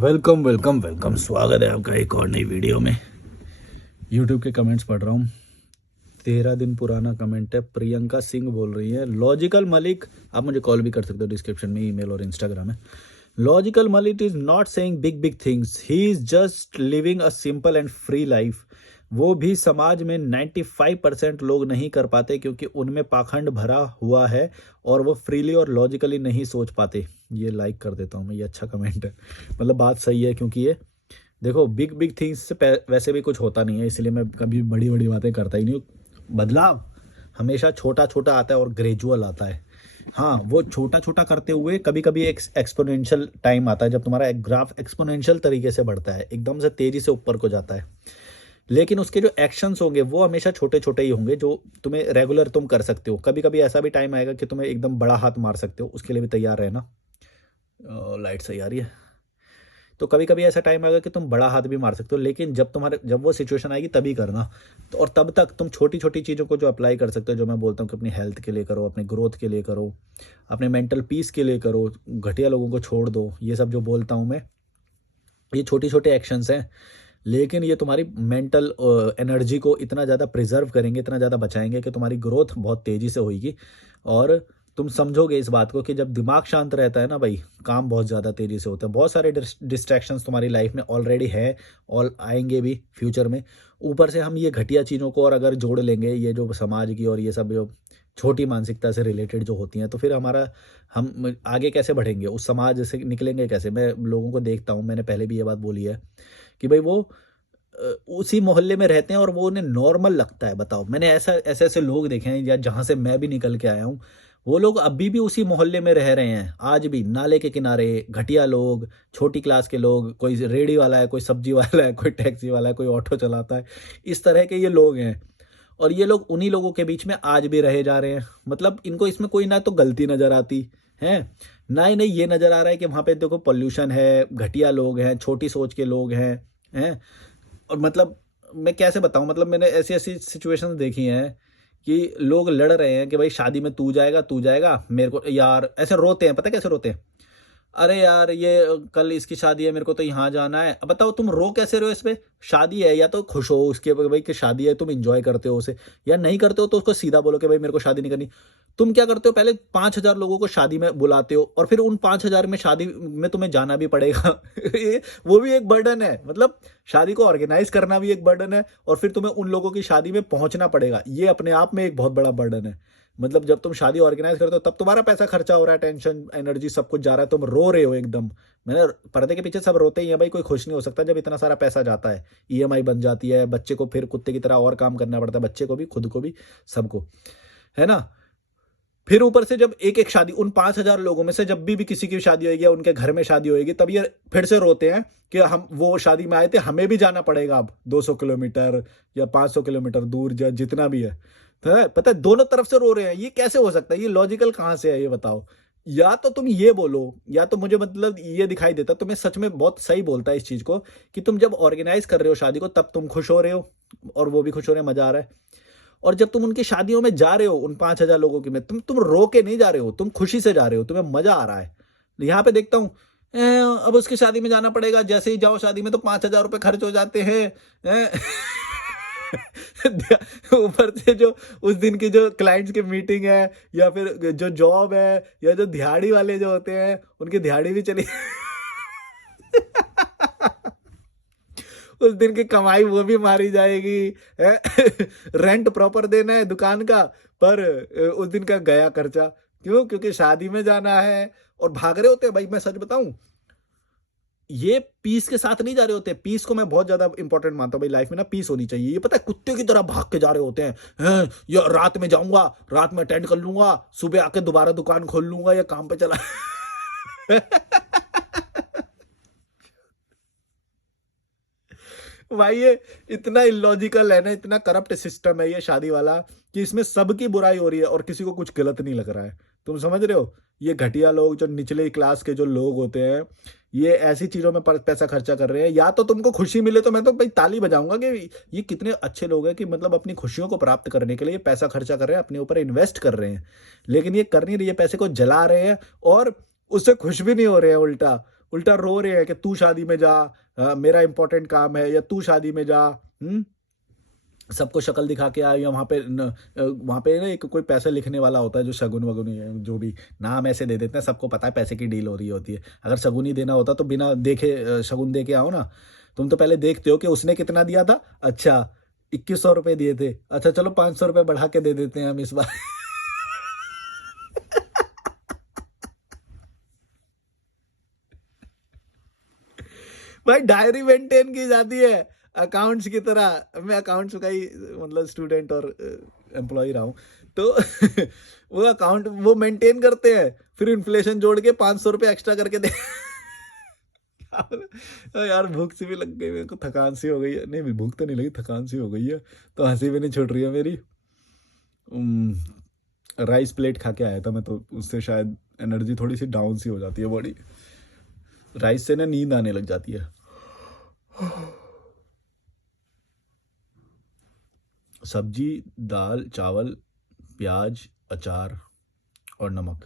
Welcome welcome welcome, स्वागत है आपका एक और नई वीडियो में। यूट्यूब के कमेंट्स पढ़ रहा हूँ। 13 दिन पुराना कमेंट है। प्रियंका सिंह बोल रही है, लॉजिकल मलिक, आप मुझे कॉल भी कर सकते हो, डिस्क्रिप्शन में ईमेल और इंस्टाग्राम है। Logical Malik is not saying big big things, he is just living a simple and free life. वो भी समाज में 95% लोग नहीं कर पाते क्योंकि उनमें पाखंड भरा हुआ है और वो फ्रीली और लॉजिकली नहीं सोच पाते। ये लाइक कर देता हूँ मैं, ये अच्छा कमेंट है। मतलब बात सही है, क्योंकि ये देखो बिग बिग थिंग्स से वैसे भी कुछ होता नहीं है, इसलिए मैं कभी बड़ी बड़ी बातें करता ही नहीं हूँ। बदलाव हमेशा छोटा छोटा आता है और ग्रेजुअल आता है। हाँ, वो छोटा छोटा करते हुए कभी कभी एक एक्सपोनेंशियल टाइम आता है जब तुम्हारा एक ग्राफ एक्सपोनेंशियल तरीके से बढ़ता है, एकदम से तेजी से ऊपर को जाता है। लेकिन उसके जो एक्शंस होंगे वो हमेशा छोटे छोटे ही होंगे, जो तुम्हें रेगुलर तुम कर सकते हो। कभी कभी ऐसा भी टाइम आएगा कि तुम्हें एकदम बड़ा हाथ मार सकते हो, उसके लिए भी तैयार रहना। लाइट सही आ रही है। तो कभी कभी ऐसा टाइम आएगा कि तुम बड़ा हाथ भी मार सकते हो, लेकिन जब वो सिचुएशन आएगी तभी करना। तो और तब तक तुम छोटी छोटी चीज़ों को जो अप्लाई कर सकते हो, जो मैं बोलता हूँ कि अपनी हेल्थ के लिए करो, अपने ग्रोथ के लिए करो, अपने मेंटल पीस के लिए करो, घटिया लोगों को छोड़ दो, ये सब जो बोलता हूँ मैं, ये छोटे छोटे एक्शंस हैं। लेकिन ये तुम्हारी मेंटल एनर्जी को इतना ज़्यादा प्रिजर्व करेंगे, इतना ज़्यादा बचाएंगे कि तुम्हारी ग्रोथ बहुत तेज़ी से होगी। और तुम समझोगे इस बात को कि जब दिमाग शांत रहता है ना भाई, काम बहुत ज़्यादा तेज़ी से होता है। बहुत सारे डिस्ट्रैक्शंस तुम्हारी लाइफ में ऑलरेडी है और आएंगे भी फ्यूचर में। ऊपर से हम ये घटिया चीज़ों को और अगर जोड़ लेंगे, ये जो समाज की और ये सब जो छोटी मानसिकता से रिलेटेड जो होती हैं, तो फिर हम आगे कैसे बढ़ेंगे, उस समाज से निकलेंगे कैसे। मैं लोगों को देखता हूँ, मैंने पहले भी ये बात बोली है कि भाई वो उसी मोहल्ले में रहते हैं और वो उन्हें नॉर्मल लगता है। बताओ, मैंने ऐसे ऐसे लोग देखे हैं, या जहाँ से मैं भी निकल के आया हूँ, वो लोग अभी भी उसी मोहल्ले में रह रहे हैं। आज भी नाले के किनारे घटिया लोग, छोटी क्लास के लोग, कोई रेडी वाला है, कोई सब्जी वाला है, कोई टैक्सी वाला है, कोई ऑटो चलाता है, इस तरह के ये लोग हैं। और ये लोग उन्हीं लोगों के बीच में आज भी रहे जा रहे हैं। मतलब इनको इसमें कोई ना तो गलती नजर आती है, ना ही नहीं ये नजर आ रहा है कि वहां पे देखो पोल्यूशन है, घटिया लोग हैं, छोटी सोच के लोग हैं। और मतलब मैं कैसे बताऊं, मतलब मैंने ऐसी ऐसी सिचुएशंस देखी हैं कि लोग लड़ रहे हैं कि भाई शादी में तू जाएगा, मेरे को यार ऐसे रोते हैं। पता है कैसे रोते हैं? अरे यार, ये कल इसकी शादी है, मेरे को तो यहाँ जाना है। अब बताओ, तुम रो कैसे रहे हो इस पे? शादी है, या तो खुश हो उसके भाई कि शादी है, तुम इंजॉय करते हो उसे, या नहीं करते हो तो उसको सीधा बोलो कि भाई मेरे को शादी नहीं करनी। तुम क्या करते हो, पहले 5,000 लोगों को शादी में बुलाते हो और फिर उन 5,000 में शादी में तुम्हें जाना भी पड़ेगा। वो भी एक बर्डन है। मतलब शादी को ऑर्गेनाइज करना भी एक बर्डन है, और फिर तुम्हें उन लोगों की शादी में पहुंचना पड़ेगा, ये अपने आप में एक बहुत बड़ा बर्डन है। मतलब जब तुम शादी ऑर्गेनाइज करते हो तब तुम्हारा पैसा खर्चा हो रहा है, टेंशन एनर्जी सब कुछ जा रहा है, तुम रो रहे हो एकदम। मैंने पर्दे के पीछे सब रोते ही हैं भाई, कोई खुश नहीं हो सकता जब इतना सारा पैसा जाता है। ईएमआई बन जाती है, बच्चे को फिर कुत्ते की तरह और काम करना पड़ता है, बच्चे को भी, खुद को भी, सबको, है ना। फिर ऊपर से जब एक एक शादी, उन 5,000 लोगों में से जब भी किसी की शादी होगी या उनके घर में शादी होगी, तब ये फिर से रोते हैं कि हम वो शादी में आए थे, हमें भी जाना पड़ेगा अब 200 किलोमीटर या 500 किलोमीटर दूर, जितना भी है। तो पता है, दोनों तरफ से रो रहे हैं। ये कैसे हो सकता है? ये लॉजिकल कहाँ से है, ये बताओ। या तो तुम ये बोलो, या तो मुझे मतलब ये दिखाई देता तुम्हें सच में बहुत सही बोलता है इस चीज को, कि तुम जब ऑर्गेनाइज कर रहे हो शादी को तब तुम खुश हो रहे हो और वो भी खुश हो रहे हैं, मजा आ रहा है। और जब तुम उनकी शादियों में जा रहे हो, उन 5,000 लोगों की में, तुम रो के नहीं जा रहे हो, तुम खुशी से जा रहे हो, तुम्हें मजा आ रहा है। यहाँ पे देखता हूँ, अब उसकी शादी में जाना पड़ेगा, जैसे ही जाओ शादी में तो 5,000 रुपये खर्च हो जाते हैं। ऊपर से जो उस दिन की जो क्लाइंट्स की मीटिंग है, या फिर जो जॉब है, या जो दिहाड़ी वाले जो होते हैं उनकी दिहाड़ी भी चली। उस दिन की कमाई वो भी मारी जाएगी। रेंट प्रॉपर देना है दुकान का, पर उस दिन का गया खर्चा। क्यों? क्योंकि शादी में जाना है और भाग रहे होते हैं भाई। मैं सच बताऊं, ये पीस के साथ नहीं जा रहे होते। पीस को मैं बहुत ज्यादा इंपॉर्टेंट मानता हूँ भाई, लाइफ में ना पीस होनी चाहिए। ये पता है, कुत्ते की तरह भाग के जा रहे होते हैं, या रात में जाऊंगा, रात में अटेंड कर लूंगा, सुबह आके दोबारा दुकान खोल लूंगा या काम पे चला। भाई ये इतना इलॉजिकल है ना, इतना करप्ट सिस्टम है ये शादी वाला, कि इसमें सबकी बुराई हो रही है और किसी को कुछ गलत नहीं लग रहा है। तुम समझ रहे हो? ये घटिया लोग, जो निचले क्लास के जो लोग होते हैं, ये ऐसी चीजों में पैसा खर्चा कर रहे हैं। या तो तुमको खुशी मिले तो मैं तो भाई ताली बजाऊंगा कि ये कितने अच्छे लोग हैं, कि मतलब अपनी खुशियों को प्राप्त करने के लिए पैसा खर्चा कर रहे हैं, अपने ऊपर इन्वेस्ट कर रहे हैं। लेकिन ये कर नहीं रही है, पैसे को जला रहे हैं और उससे खुश भी नहीं हो रहे हैं। उल्टा उल्टा रो रहे हैं कि तू शादी में जा, मेरा इंपॉर्टेंट काम है, या तू शादी में जा। सबको शक्ल दिखा के आए, या वहाँ पे ना एक कोई पैसे लिखने वाला होता है जो शगुन वगुन जो भी नाम ऐसे दे देते हैं, सबको पता है पैसे की डील हो रही होती है। अगर शगुन ही देना होता तो बिना देखे शगुन दे के आओ ना। तुम तो पहले देखते हो कि उसने कितना दिया था, अच्छा 2100 रुपये दिए थे, अच्छा चलो 500 रुपये बढ़ा के दे देते हैं हम इस बार। भाई डायरी मेंटेन की जाती है अकाउंट्स की तरह। मैं अकाउंट्स का ही मतलब स्टूडेंट और एम्प्लॉय रहा हूँ, तो वो अकाउंट वो मेंटेन करते हैं, फिर इन्फ्लेशन जोड़ के 500 रुपये एक्स्ट्रा करके दे। यार भूख सी भी लग गई मेरे को, थकान सी हो गई है, नहीं भूख तो नहीं लगी, थकान सी हो गई है, तो हंसी भी नहीं छूट रही है मेरी। राइस प्लेट खा के आया था मैं, तो उससे शायद एनर्जी थोड़ी सी डाउन सी हो जाती है बॉडी। राइस से ना नींद आने लग जाती है। सब्जी, दाल, चावल, प्याज, अचार और नमक,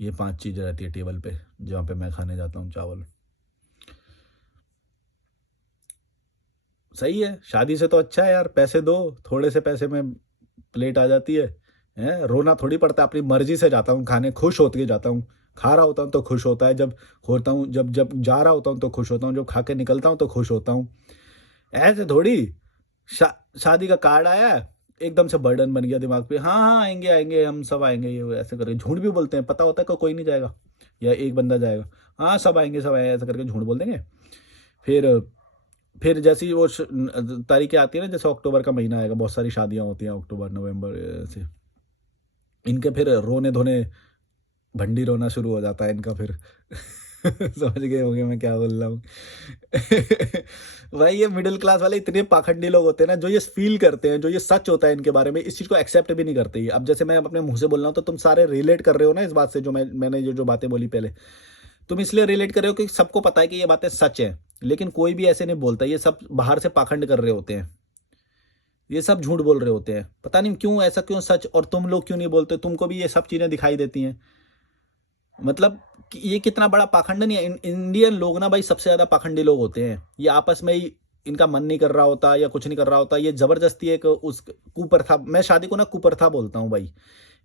ये 5 चीज़ें रहती है टेबल पे जहाँ पे मैं खाने जाता हूँ। चावल सही है, शादी से तो अच्छा है यार, पैसे दो, थोड़े से पैसे में प्लेट आ जाती है। रोना थोड़ी पड़ता है, अपनी मर्जी से जाता हूँ खाने, खुश होते के जाता हूँ। खा रहा होता हूँ तो खुश होता है, जब होता हूँ, जब जब जा रहा होता हूँ तो खुश होता हूँ, जब खा के निकलता हूँ तो खुश होता हूँ। ऐसे थोड़ी शादी का कार्ड आया है, एकदम से बर्डन बन गया दिमाग पे, हाँ हाँ आएंगे आएंगे हम सब आएंगे, ये ऐसे करके झूठ भी बोलते हैं, पता होता है कि कोई नहीं जाएगा या एक बंदा जाएगा, हाँ सब आएंगे सब आएंगे, ऐसे करके झूठ बोल देंगे। फिर फिर जैसी वो तारीखें आती है ना, जैसे अक्टूबर का महीना आएगा, बहुत सारी शादियां होती हैं अक्टूबर नवंबर से, इनके फिर रोने धोने भंडी रोना शुरू हो जाता है इनका फिर। समझ गए होंगे मैं क्या बोल रहा हूँ। भाई ये मिडिल क्लास वाले इतने पाखंडी लोग होते हैं ना, जो ये फील करते हैं, जो ये सच होता है इनके बारे में, इस चीज़ को एक्सेप्ट भी नहीं करते। अब जैसे मैं अपने मुंह से बोल रहा हूँ तो तुम सारे रिलेट कर रहे हो ना इस बात से, जो मैंने जो बातें बोली पहले, तुम इसलिए रिलेट कर रहे हो कि सबको पता है कि ये बातें सच हैं, लेकिन कोई भी ऐसे नहीं बोलता, ये सब बाहर से पाखंड कर रहे होते हैं, ये सब झूठ बोल रहे होते हैं, पता नहीं क्यों ऐसा, क्यों सच, और तुम लोग क्यों नहीं बोलते, तुमको भी ये सब चीज़ें दिखाई देती हैं। मतलब कि ये कितना बड़ा पाखंड नहीं है। इंडियन लोग ना भाई सबसे ज़्यादा पाखंडी लोग होते हैं, ये आपस में ही इनका मन नहीं कर रहा होता या कुछ नहीं कर रहा होता, ये ज़बरदस्ती एक उस कुप्रथा, मैं शादी को ना कुप्रथा बोलता हूँ भाई।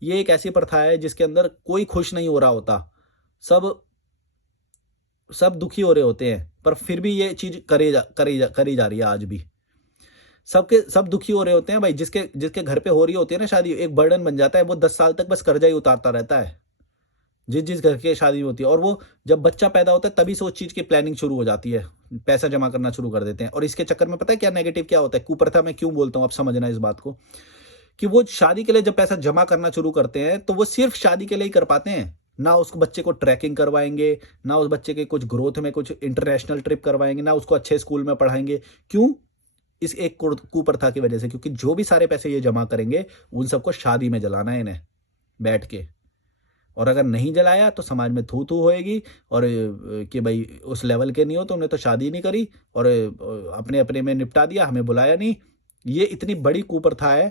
ये एक ऐसी प्रथा है जिसके अंदर कोई खुश नहीं हो रहा होता, सब सब दुखी हो रहे होते हैं, पर फिर भी ये चीज़ करी जा रही है आज भी। सबके सब दुखी हो रहे होते हैं भाई, जिसके जिसके घर पे हो रही होती है ना शादी, एक बर्डन बन जाता है, वो 10 साल तक बस कर्जा ही उतारता रहता है, जिस जिस घर की शादी होती है। और वो जब बच्चा पैदा होता है तभी से उस चीज़ की प्लानिंग शुरू हो जाती है, पैसा जमा करना शुरू कर देते हैं। और इसके चक्कर में पता है क्या नेगेटिव क्या होता है, कुप्रथा मैं क्यों बोलता हूँ, आप समझना इस बात को, कि वो शादी के लिए जब पैसा जमा करना शुरू करते हैं तो वो सिर्फ शादी के लिए ही कर पाते हैं, ना उस बच्चे को ट्रैकिंग करवाएंगे, ना उस बच्चे के कुछ ग्रोथ में कुछ इंटरनेशनल ट्रिप करवाएंगे, ना उसको अच्छे स्कूल में पढ़ाएंगे। क्यों? इस एक कुप्रथा की वजह से, क्योंकि जो भी सारे पैसे ये जमा करेंगे उन सबको शादी में जलाना है इन्हें बैठ के, और अगर नहीं जलाया तो समाज में थू थू होएगी, और कि भाई उस लेवल के नहीं हो तो उन्हें तो शादी नहीं करी, और अपने अपने में निपटा दिया, हमें बुलाया नहीं। ये इतनी बड़ी कुप्रथा है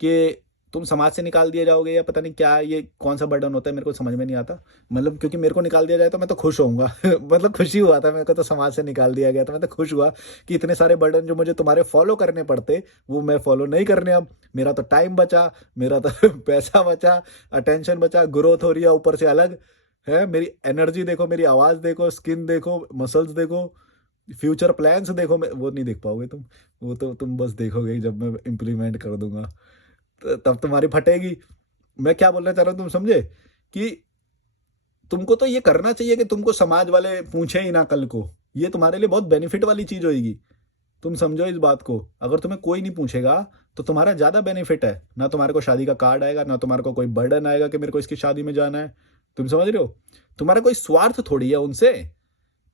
कि तुम समाज से निकाल दिए जाओगे, या पता नहीं क्या, ये कौन सा बर्डन होता है मेरे को समझ में नहीं आता। मतलब क्योंकि मेरे को निकाल दिया जाए तो मैं तो खुश होऊंगा। मतलब खुशी हुआ था मेरे को, तो समाज से निकाल दिया गया तो मैं तो खुश हुआ कि इतने सारे बर्डन जो मुझे तुम्हारे फॉलो करने पड़ते वो मैं फॉलो नहीं करने। अब मेरा तो टाइम बचा, मेरा तो पैसा बचा, अटेंशन बचा, ग्रोथ हो रही है ऊपर से अलग है, मेरी एनर्जी देखो, मेरी आवाज़ देखो, स्किन देखो, मसल्स देखो, फ्यूचर प्लान्स देखो। मैं वो नहीं देख पाओगे तुम, वो तो तुम बस देखोगे ही जब मैं इम्प्लीमेंट कर दूंगा, तब तुम्हारी फटेगी। मैं क्या बोलना चाह रहा हूँ तुम समझे, कि तुमको तो ये करना चाहिए कि तुमको समाज वाले पूछे ही ना कल को, ये तुम्हारे लिए बहुत बेनिफिट वाली चीज होगी। तुम समझो इस बात को, अगर तुम्हें कोई नहीं पूछेगा तो तुम्हारा ज्यादा बेनिफिट है, ना तुम्हारे को शादी का कार्ड आएगा, ना तुम्हारे को कोई बर्डन आएगा कि मेरे को इसकी शादी में जाना है। तुम समझ रहे हो, तुम्हारा कोई स्वार्थ थोड़ी है उनसे।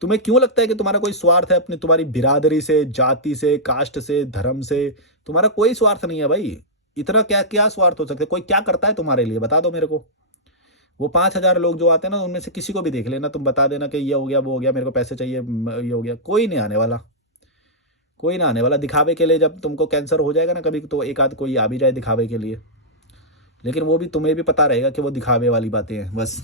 तुम्हें क्यों लगता है कि तुम्हारा कोई स्वार्थ है अपनी, तुम्हारी बिरादरी से, जाति से, कास्ट से, धर्म से? तुम्हारा कोई स्वार्थ नहीं है भाई। इतना क्या क्या स्वार्थ हो सकते, कोई क्या करता है तुम्हारे लिए, बता दो मेरे को। वो 5,000 लोग जो आते हैं ना, उनमें से किसी को भी देख लेना, तुम बता देना कि ये हो गया वो हो गया, मेरे को पैसे चाहिए, ये हो गया, कोई नहीं आने वाला, कोई ना आने वाला। दिखावे के लिए जब तुमको कैंसर हो जाएगा ना कभी, तो एक आध कोई आ भी जाए दिखावे के लिए, लेकिन वो भी तुम्हें भी पता रहेगा कि वो दिखावे वाली बातें हैं बस।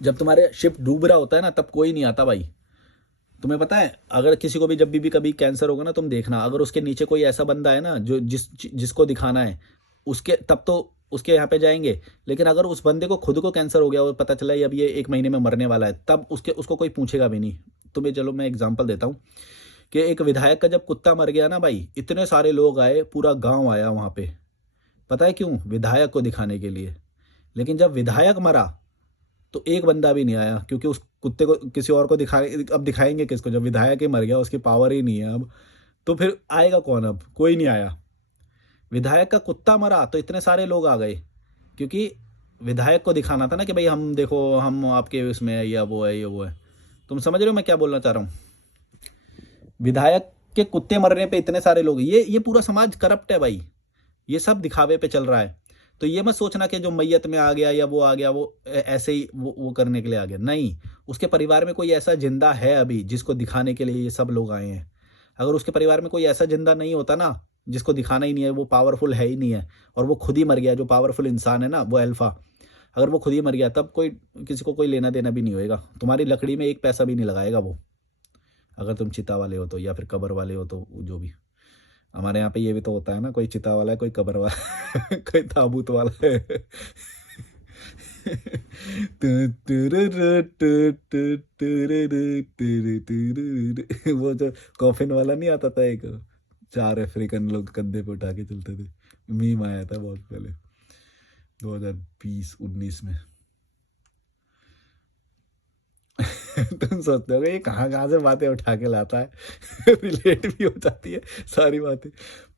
जब तुम्हारे शिप डूब रहा होता है ना, तब कोई नहीं आता भाई। तुम्हें पता है, अगर किसी को भी जब भी कभी कैंसर होगा ना, तुम देखना, अगर उसके नीचे कोई ऐसा बंदा है ना जो जिसको दिखाना है, उसके तब तो उसके यहाँ पे जाएंगे। लेकिन अगर उस बंदे को खुद को कैंसर हो गया और पता चला अब ये 1 महीने में मरने वाला है, तब उसको कोई पूछेगा भी नहीं। तुम्हें चलो मैं एग्जाम्पल देता हूँ कि एक विधायक का जब कुत्ता मर गया ना भाई, इतने सारे लोग आए, पूरा गांव आया वहां पे। पता है क्यों? विधायक को दिखाने के लिए। लेकिन जब विधायक मरा तो एक बंदा भी नहीं आया, क्योंकि उस कुत्ते को किसी और को अब दिखाएंगे किसको? जब विधायक ही मर गया, उसकी पावर ही नहीं है अब, तो फिर आएगा कौन? अब कोई नहीं आया। विधायक का कुत्ता मरा तो इतने सारे लोग आ गए, क्योंकि विधायक को दिखाना था ना कि भाई हम देखो, हम आपके उसमें है, या वो है, ये वो है। तुम समझ रहे हो मैं क्या बोलना चाह रहा हूँ? विधायक के कुत्ते मरने पे इतने सारे लोग, ये पूरा समाज करप्ट है भाई। ये सब दिखावे पे चल रहा है। तो ये मत सोचना कि जो मैयत में आ गया या वो आ गया, वो ऐसे ही वो करने के लिए आ गया, नहीं। उसके परिवार में कोई ऐसा जिंदा है अभी जिसको दिखाने के लिए ये सब लोग आए हैं। अगर उसके परिवार में कोई ऐसा जिंदा नहीं होता ना, जिसको दिखाना ही नहीं है, वो पावरफुल है ही नहीं है, और वो खुद ही मर गया, जो पावरफुल इंसान है ना, वो अल्फा, अगर वो खुद ही मर गया, तब कोई किसी को कोई लेना देना भी नहीं होएगा। तुम्हारी लकड़ी में एक पैसा भी नहीं लगाएगा वो, अगर तुम चिता वाले हो तो, या फिर कबर वाले हो तो, जो भी। हमारे यहाँ पे ये भी तो होता है ना, कोई चिता वाला है, कोई कबर वाला है, कोई ताबूत वाला है। वो जो कॉफिन वाला नहीं आता था एक, 4 अफ्रीकन लोग कंधे पे उठा के चलते थे, मीम आया था बहुत पहले, 2020-19 में। तुम सोचते हो ये कहाँ कहाँ से बातें उठा के लाता है। रिलेट भी हो जाती है सारी बातें।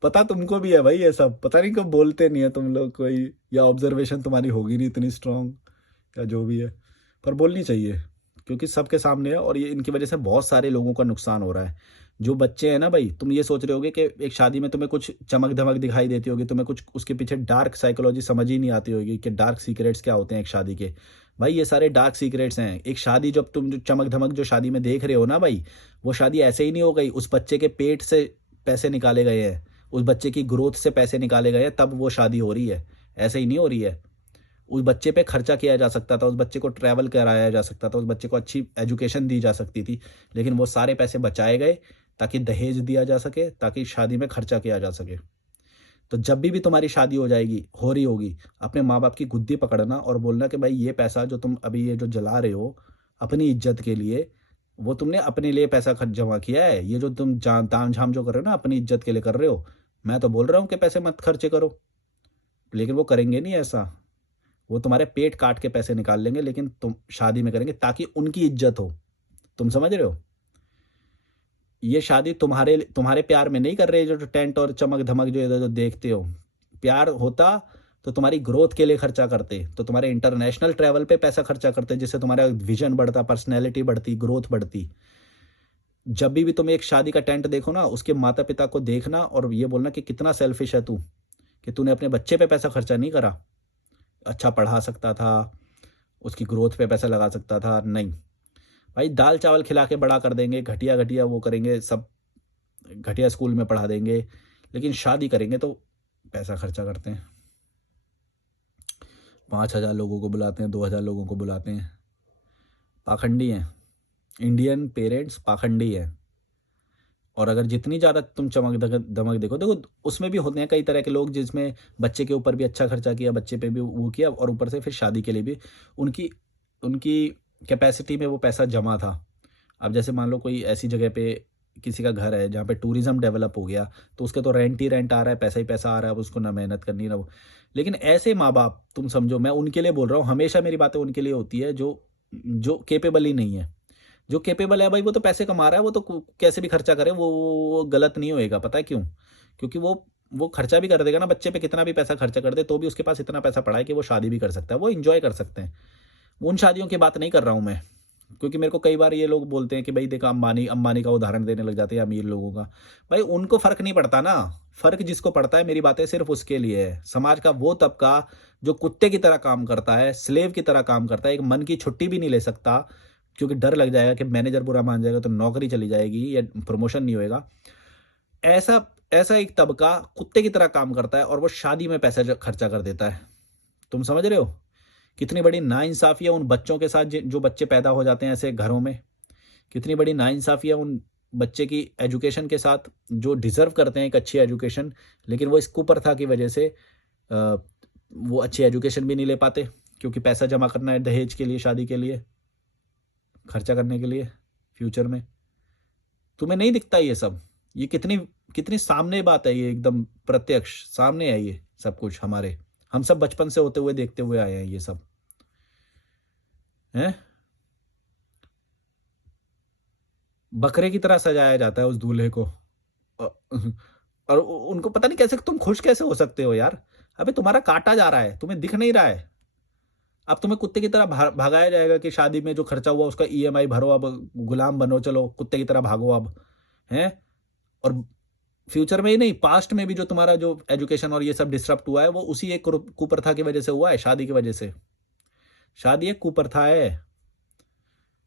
पता तुमको भी है भाई ये सब, पता नहीं कब बोलते नहीं है तुम लोग कोई, या ऑब्जर्वेशन तुम्हारी होगी नहीं इतनी स्ट्रांग, या जो भी है, पर बोलनी चाहिए, क्योंकि सबके सामने है, और ये इनकी वजह से बहुत सारे लोगों का नुकसान हो रहा है। जो बच्चे हैं ना भाई, तुम ये सोच रहे होगे कि एक शादी में तुम्हें कुछ चमक धमक दिखाई देती होगी, तुम्हें कुछ उसके पीछे डार्क साइकोलॉजी समझ ही नहीं आती होगी कि डार्क सीक्रेट्स क्या होते हैं एक शादी के। भाई ये सारे डार्क सीक्रेट्स हैं। एक शादी, जब तुम जो चमक धमक जो शादी में देख रहे हो ना भाई, वो शादी ऐसे ही नहीं हो गई। उस बच्चे के पेट से पैसे निकाले गए हैं, उस बच्चे की ग्रोथ से पैसे निकाले गए हैं, तब वो शादी हो रही है। ऐसे ही नहीं हो रही है। उस बच्चे पे खर्चा किया जा सकता था, उस बच्चे को ट्रैवल कराया जा सकता था, उस बच्चे को अच्छी एजुकेशन दी जा सकती थी, लेकिन वो सारे पैसे बचाए गए ताकि दहेज दिया जा सके, ताकि शादी में खर्चा किया जा सके। तो जब भी तुम्हारी शादी हो जाएगी, हो रही होगी, अपने माँ बाप की गुद्दी पकड़ना और बोलना कि भाई ये पैसा जो तुम अभी ये जो जला रहे हो अपनी इज्जत के लिए, वो तुमने अपने लिए पैसा खर्च जमा किया है। ये जो तुम ताम झाम जो कर रहे हो ना, अपनी इज्जत के लिए कर रहे हो। मैं तो बोल रहा हूँ कि पैसे मत खर्चे करो, लेकिन वो करेंगे नहीं ऐसा। वो तुम्हारे पेट काट के पैसे निकाल लेंगे, लेकिन तुम शादी में करेंगे ताकि उनकी इज्जत हो। तुम समझ रहे हो? ये शादी तुम्हारे तुम्हारे प्यार में नहीं कर रहे, जो टेंट और चमक धमक जो इधर जो देखते हो। प्यार होता तो तुम्हारी ग्रोथ के लिए खर्चा करते, तो तुम्हारे इंटरनेशनल ट्रैवल पे पैसा खर्चा करते, जिससे तुम्हारा विजन बढ़ता, पर्सनैलिटी बढ़ती, ग्रोथ बढ़ती। जब भी तुम एक शादी का टेंट देखो ना, उसके माता पिता को देखना और ये बोलना कि कितना सेल्फिश है तू, कि तूने अपने बच्चे पे पैसा खर्चा नहीं करा। अच्छा पढ़ा सकता था, उसकी ग्रोथ पे पैसा लगा सकता था, नहीं। भाई दाल चावल खिला के बड़ा कर देंगे, घटिया घटिया वो करेंगे सब, घटिया स्कूल में पढ़ा देंगे, लेकिन शादी करेंगे तो पैसा खर्चा करते हैं। 5,000 लोगों को बुलाते हैं, 2,000 लोगों को बुलाते हैं। पाखंडी हैं, इंडियन पेरेंट्स पाखंडी हैं। और अगर जितनी ज़्यादा तुम चमक दमक देखो, देखो उसमें भी होते हैं कई तरह के लोग, जिसमें बच्चे के ऊपर भी अच्छा खर्चा किया, बच्चे पे भी वो किया, और ऊपर से फिर शादी के लिए भी उनकी उनकी कैपेसिटी में वो पैसा जमा था। अब जैसे मान लो कोई ऐसी जगह पे किसी का घर है जहाँ पे टूरिज्म डेवलप हो गया, तो उसके तो रेंट ही रेंट आ रहा है, पैसा ही पैसा आ रहा है, अब उसको ना मेहनत करनी ना वो। लेकिन ऐसे माँ बाप, तुम समझो, मैं उनके लिए बोल रहा हूँ, हमेशा मेरी बातें उनके लिए होती है जो जो केपेबल ही नहीं है। जो केपेबल है भाई, वो तो पैसे कमा रहा है, वो तो कैसे भी खर्चा करे, वो गलत नहीं होएगा। पता है क्यों? क्योंकि वो खर्चा भी कर देगा ना बच्चे पे, कितना भी पैसा खर्चा कर दे तो भी उसके पास इतना पैसा पड़ा है कि वो शादी भी कर सकता है, वो इंजॉय कर सकते हैं। उन शादियों की बात नहीं कर रहा हूँ मैं, क्योंकि मेरे को कई बार ये लोग बोलते हैं कि भाई देखा, अंबानी अंबानी का उदाहरण देने लग जाते हैं अमीर लोगों का। भाई उनको फर्क नहीं पड़ता ना। फर्क जिसको पड़ता है, मेरी बातें सिर्फ उसके लिए है। समाज का वो तबका जो कुत्ते की तरह काम करता है, स्लेव की तरह काम करता है, एक मन की छुट्टी भी नहीं ले सकता, क्योंकि डर लग जाएगा कि मैनेजर बुरा मान जाएगा तो नौकरी चली जाएगी या प्रमोशन नहीं होएगा। ऐसा ऐसा एक तबका कुत्ते की तरह काम करता है, और वो शादी में पैसा खर्चा कर देता है। तुम समझ रहे हो कितनी बड़ी नाइंसाफ़ी है उन बच्चों के साथ जो बच्चे पैदा हो जाते हैं ऐसे घरों में। कितनी बड़ी नाइंसाफ़ी है उन बच्चे की एजुकेशन के साथ जो डिज़र्व करते हैं एक अच्छी एजुकेशन, लेकिन वो इस कुप्रथा की वजह से वो अच्छी एजुकेशन भी नहीं ले पाते, क्योंकि पैसा जमा करना है दहेज के लिए, शादी के लिए, खर्चा करने के लिए फ्यूचर में। तुम्हें नहीं दिखता ये सब? ये कितनी कितनी सामने बात है, ये एकदम प्रत्यक्ष सामने है ये सब कुछ हमारे। हम सब बचपन से होते हुए देखते हुए आए हैं ये सब, हैं? बकरे की तरह सजाया जाता है उस दूल्हे को। और उनको पता नहीं कैसे, तुम खुश कैसे हो सकते हो यार? अबे तुम्हारा काटा जा रहा है, तुम्हें दिख नहीं रहा है। अब तुम्हें कुत्ते की तरह भगाया जाएगा कि शादी में जो खर्चा हुआ उसका ईएमआई भरो, अब गुलाम बनो, चलो कुत्ते की तरह भागो अब, हैं? और फ्यूचर में ही नहीं, पास्ट में भी जो तुम्हारा जो एजुकेशन और ये सब डिसरप्ट हुआ है वो उसी एक कुप्रथा की वजह से हुआ है, शादी की वजह से। शादी एक कुप्रथा है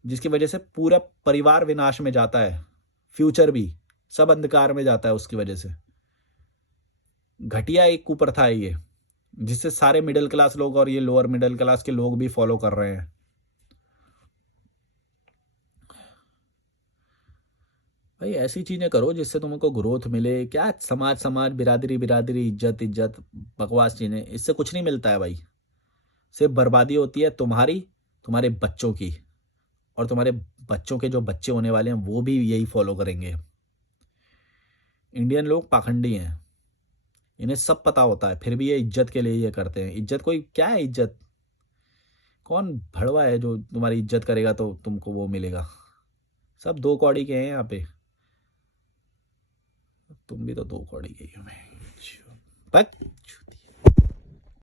जिसकी वजह से पूरा परिवार विनाश में जाता है, फ्यूचर भी सब अंधकार में जाता है उसकी वजह से। घटिया एक कुप्रथा है ये, जिससे सारे मिडिल क्लास लोग और ये लोअर मिडिल क्लास के लोग भी फॉलो कर रहे हैं। भाई ऐसी चीजें करो जिससे तुमको ग्रोथ मिले। क्या समाज समाज, बिरादरी बिरादरी, इज्जत इज्जत, बकवास चीजें, इससे कुछ नहीं मिलता है भाई। सिर्फ बर्बादी होती है तुम्हारी, तुम्हारे बच्चों की, और तुम्हारे बच्चों के जो बच्चे होने वाले हैं वो भी यही फॉलो करेंगे। इंडियन लोग पाखंडी हैं, इन्हें सब पता होता है, फिर भी ये इज्जत के लिए ये करते हैं। इज्जत कोई क्या है? इज्जत कौन भड़वा है जो तुम्हारी इज्जत करेगा तो तुमको वो मिलेगा? सब दो कौड़ी के हैं यहाँ पे। तुम भी तो दो कौड़ी के ही हो। मैं